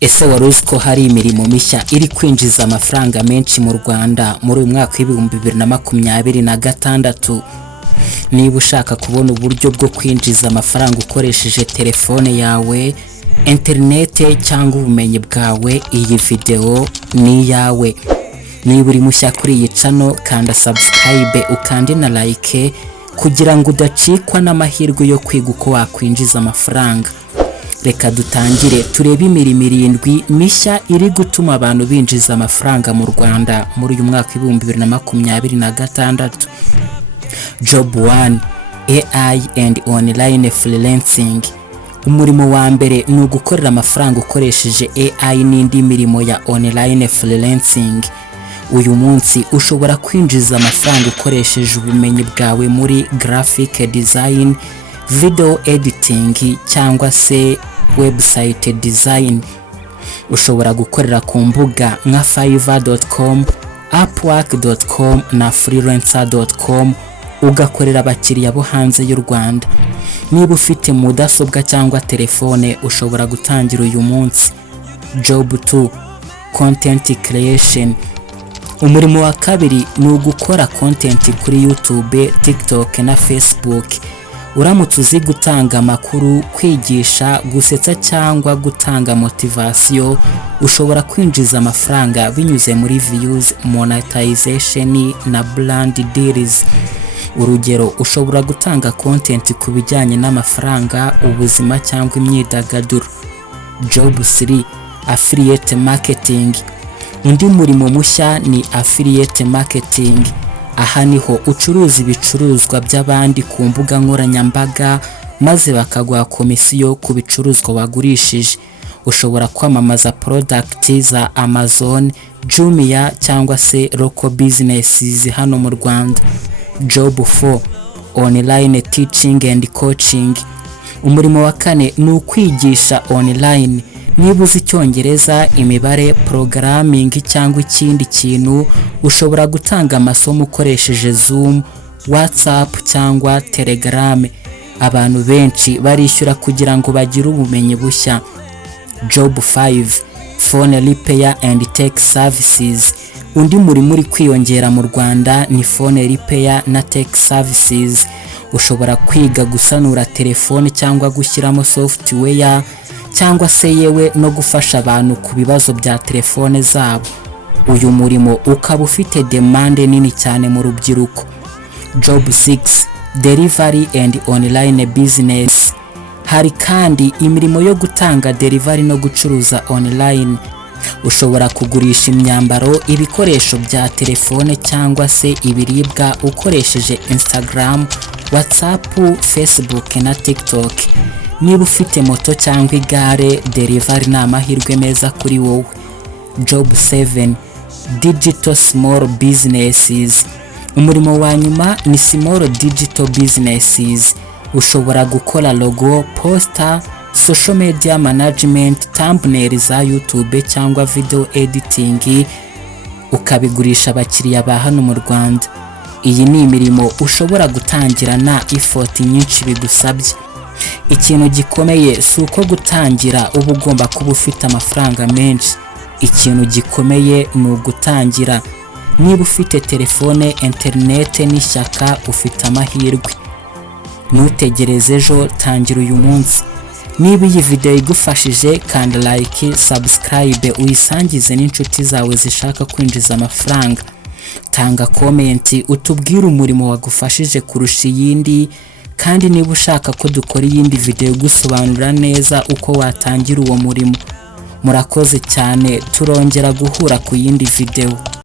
Ese wari uzi ko hari imirimo mishya iri kwinjiza amafaranga menshi mu Rwanda muri uyu mwaka w'ibihumbi 2026? Niba ushaka kubona uburyo bwo kwinjiza amafaranga ukoresheje telefone yawe, interinete cyangwa ubumenyi bwawe, iyi video ni iyawe. Niba uri mushya kuri iyi channel, kanda subscribe ukande na like kugira ngo udacikwa n'amahirwe yo kwiga uko wakwinjiza amafaranga. Reka dutangire turebe imirimo 7 mishya iri gutuma abantu binjiza amafaranga mu Rwanda muri uyu mwaka w'ibihumbi 2026. Job 1: AI and online freelancing. Umurimo wa mbere ni ugukorera amafaranga ukoresheje AI n'indi mirimo ya online freelancing. Uyu munsi ushobora kwinjiza amafaranga ukoresheje ubumenyi bwawe muri graphic design, video editing cyangwa se website design. Ushobora gukorera ku mbuga nka fiverr.com, upwork.com na freelancer.com ugakorera abakiriya bo hanze y'u Rwanda. Niba ufite mudasobwa cyangwa telefone ushobora gutangira uyu munsi. Job 2: content creation. Umurimo wa kabiri ni ugukora content kuri YouTube, TikTok na Facebook. Uramutse uzi gutanga amakuru, kwigisha, gusetsa cyangwa gutanga motivation, ushobora kwinjiza amafaranga binyuze muri views, monetization na brand deals. Urugero, ushobora gutanga content ku bijyanye n'amafaranga, ubuzima cyangwa imyidagaduro. Job 3: affiliate marketing. Undi murimo mushya ni affiliate marketing. Aha niho ucuruza ibicuruzwa by'abandi ku mbuga nkoranyambaga maze bakaguha komisiyo ku bicuruzwa wagurishije. Ushobora kwamamaza product za Amazon, Jumia cyangwa se local businesses hano mu Rwanda. Job 4: online teaching and coaching. Umurimo wa kane ni ukwigisha online. Niba uzi Icyongereza, imibare, programming cyangwa ikindi kintu, ushobora gutanga amasomo ukoresheje Zoom, WhatsApp cyangwa Telegram. Abantu benshi barishyura kugira ngo bagire ubumenyi bushya. Job 5: phone repair and tech services. Undi murimo uri kwiyongera mu Rwanda ni phone repair na tech services. Ushobora kwiga gusanura telefone cyangwa gushyiramo software cyangwa se yewe no gufasha abantu ku bibazo bya telefone zabo. Uyu murimo ukaba ufite demande nini cyane mu rubyiruko. Job 6: delivery and online business. Hari kandi imirimo yo gutanga delivery no gucuruza online. Ushobora kugurisha imyambaro, ibikoresho bya telefone cyangwa se ibiribwa ukoresheje Instagram, WhatsApp, Facebook na TikTok. Niba ufite moto cyangwa igare, delivery ni amahirwe meza kuri wowe. Job 7: digital small businesses. Umurimo wa nyuma ni small digital businesses. Ushobora gukora logo, poster, social media management, thumbnail za YouTube cyangwa video editing ukabigurisha abakiriya ba hano mu Rwanda. Iyi ni imirimo ushobora gutangira na effort nyinshi bigusabye. Ikintu gikomeye si uko gutangira uba ugomba kuba ufite amafaranga menshi. Ikintu gikomeye ni ugutangira. Niba ufite telefone, interinete n'ishyaka, ufite amahirwe. Ntutegereze ejo, tangira uyu munsi. Niba iyi video igufashije, kanda like, subscribe uyisangize n'inshuti zawe zishaka kwinjiza amafaranga. Tanga comment utubwire umurimo wagufashije kurusha iyindi, kandi niba ushaka ko dukora iyindi video gusobanura neza uko watangira uwo murimo. Murakoze cyane, turongera guhura ku yindi video.